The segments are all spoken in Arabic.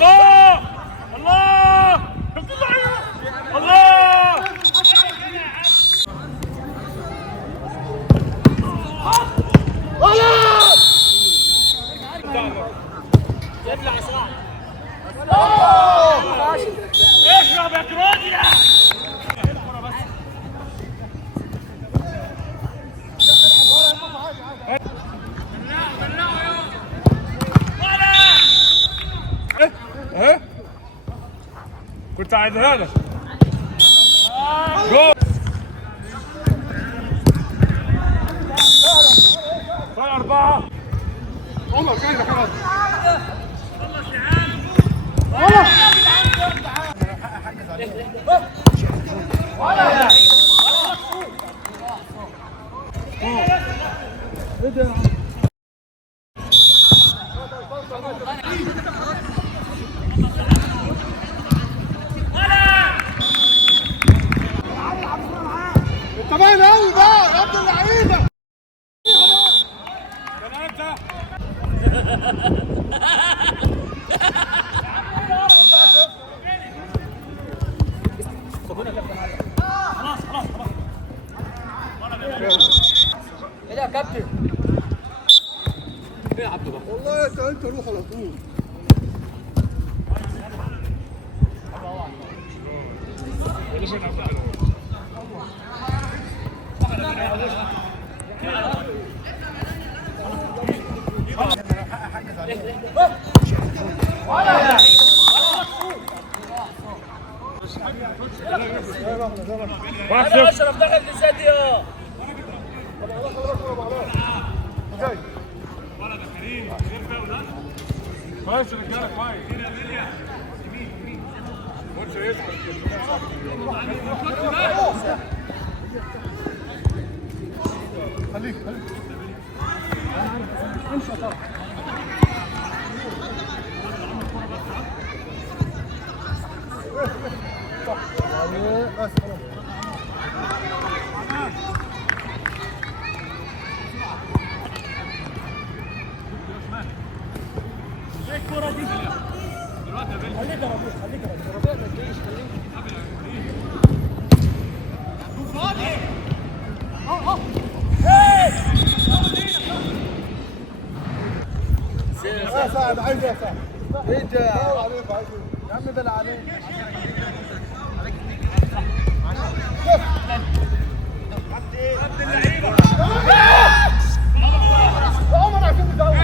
الله الله الله يطلع اسرع اشرب يا كروديا كنت عايزها لك جول صار 4 والله كان خلاص خلص يا عم والله طبعا قوي بقى يا ابن اللعيبه ايه ده يا كابتن؟ ايه يا عبد الله؟ والله انت روح على طول. انا اشرف دخل في الزاد يا كويس رجاله كويس ماتش يسخن خليك امشي طبعا بس الكرة دي خليك يا ربيع خليك يا ربيع ما تجيش خليك يا سعد عايز يا سعد ايه ده يا عم ده اللي عليك عمر عشان يدور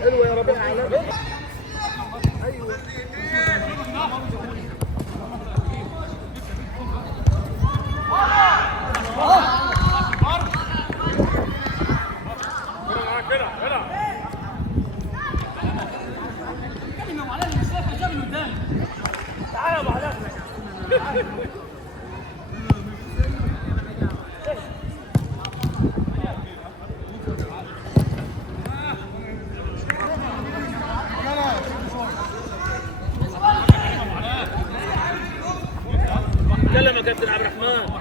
حلوه يا ربيع ايوه اتكلم يا كابتن عبد الرحمن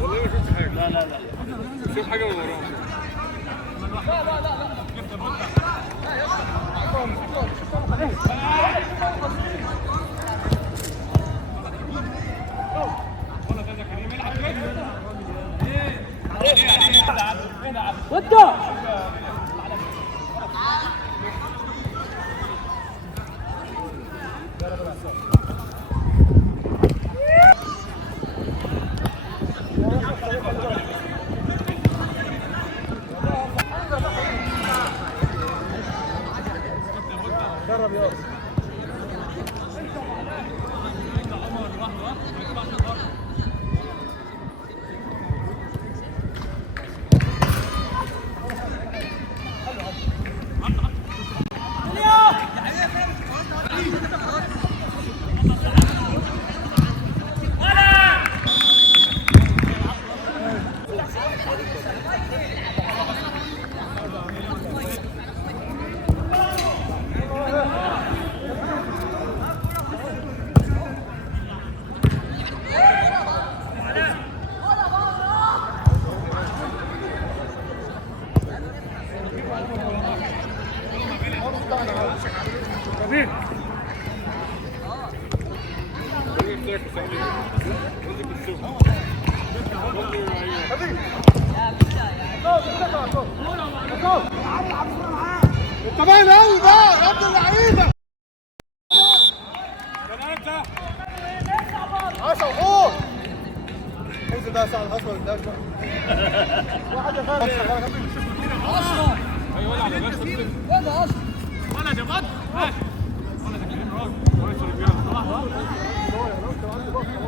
والله ما شفت حاجه لا شوف حاجه من وراهم ودع جرب يا عليك وسهلين. عندك السوق. انت باين قوي بقى يا ابن اللعيبه. ثلاثة. 10 وقول. انزل بقى ساعة الحصوة اللي قدامك بقى. واحد يا خالد. ايوه ولا على نفس السن. ولا ده بط ولا ده كريم راجل كويس رجاله.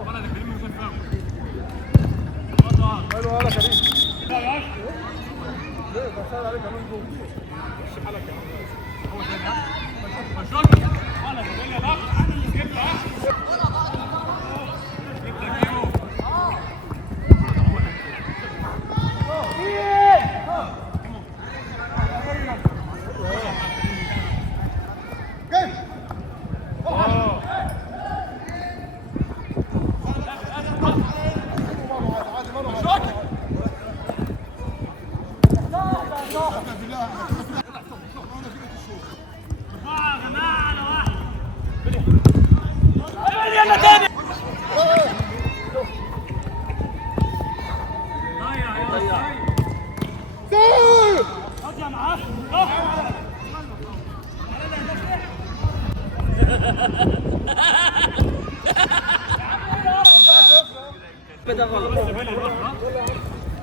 ولا ده كريم من غير فهم حلو يلا كريم. لا ليه بسأل عليك كمان جول. مش حالك يا عم. هو ده مشوك ولا ده بيلا لا جبت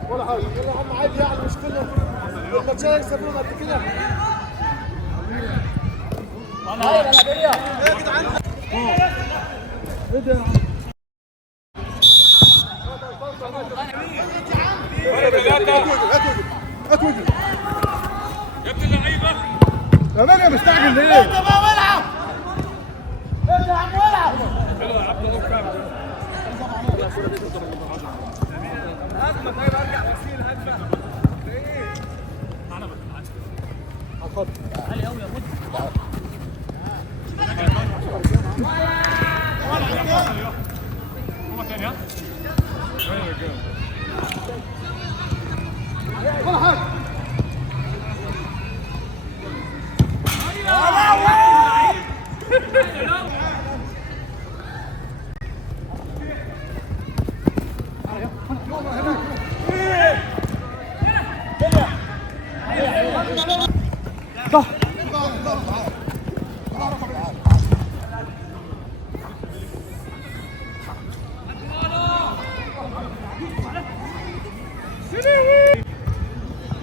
ولا حاجة. يلا يا عم عادي يعني مشكلة. لما تشارك يكسبونا قد كده. يا جدعان. ايه ده؟ هات وجهي. يا ابن اللعيبة. يا مان مستعجل ليه؟ انت بقى والعب انت يا عم والعب حلو يا عبد الله كامل. ولا حاجة.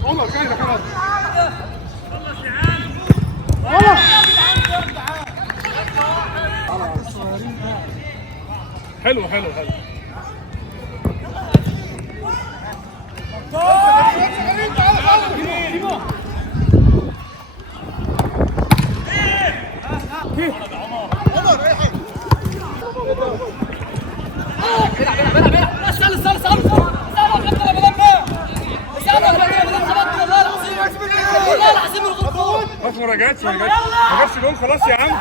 والله جاي لك خلاص. حلو حلو حلو. خلاص ما رجعتش ما جابش جول خلاص يا عم.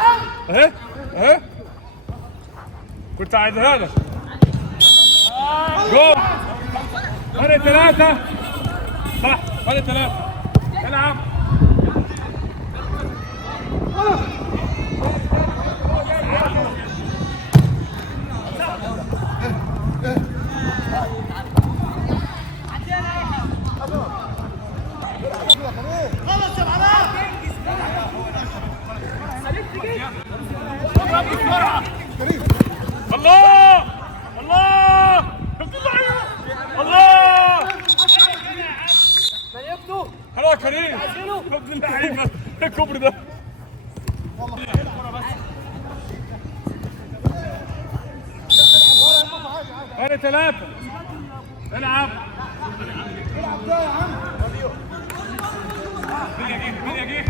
اهي اهي كنت عايزها لك. جول. فرق 3. صح فرق 3. العب. خلص يا معلم الله الله الله حلو يا كريم. ابن اللعيبه ايه الكوبري ده؟ فرق 3. العب. العب ده يا عم. مين يا جه؟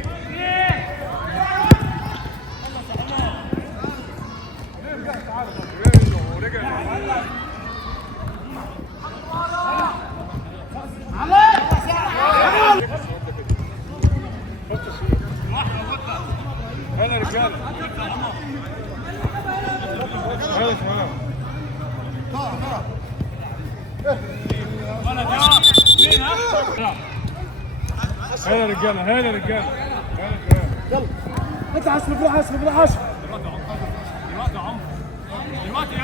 هلا رجاله. هلا تمام. هلا رجاله هلا رجاله. يلا. انت حاسب روح حاسب روح حاسب. دلوقتي يا عمرو دلوقتي يا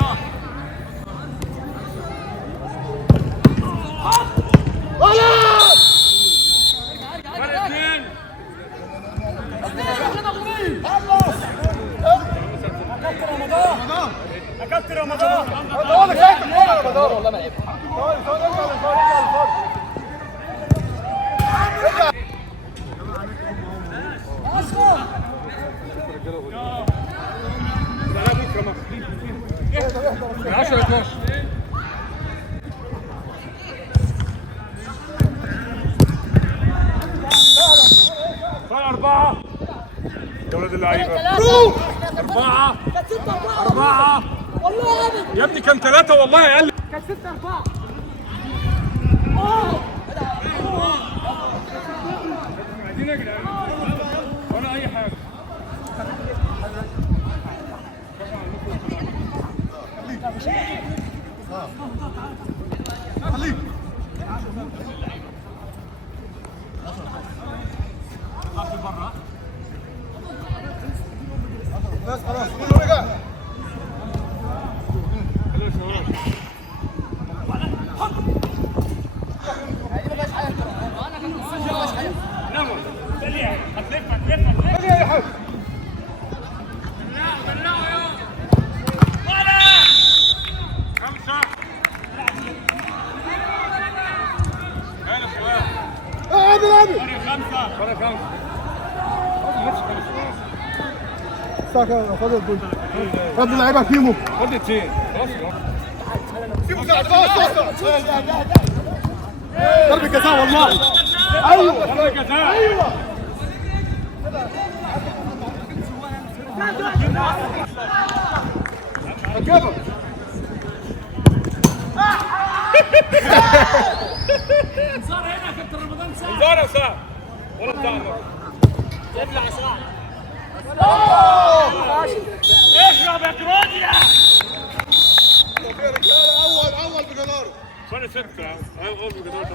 كابتن رمضان رمضان شايف الكورة يا رمضان والله ما لعبها ارجع للفار ارجع لا بكره ما 10 12 صار 4 يا ولد اللعيبه 4 4 والله ابدا يا ابني كان 3 والله اقل كانت 6-4 عايزين يا جدعان ولا اي حاجه خليك بس خلاص رجع رجع يا حاج العب ساكا فضل كل فضل لعيبه كيمو خد التين خلاص كيمو قاعد ضربة جزاء والله ايوه ضربة جزاء ايوه كيفك صار هنا كابتن رمضان صار انذار يا سعد ولا بتاعنا يطلع صار اشرب يا كروديا اول بجداره فرق 6 اول بجدار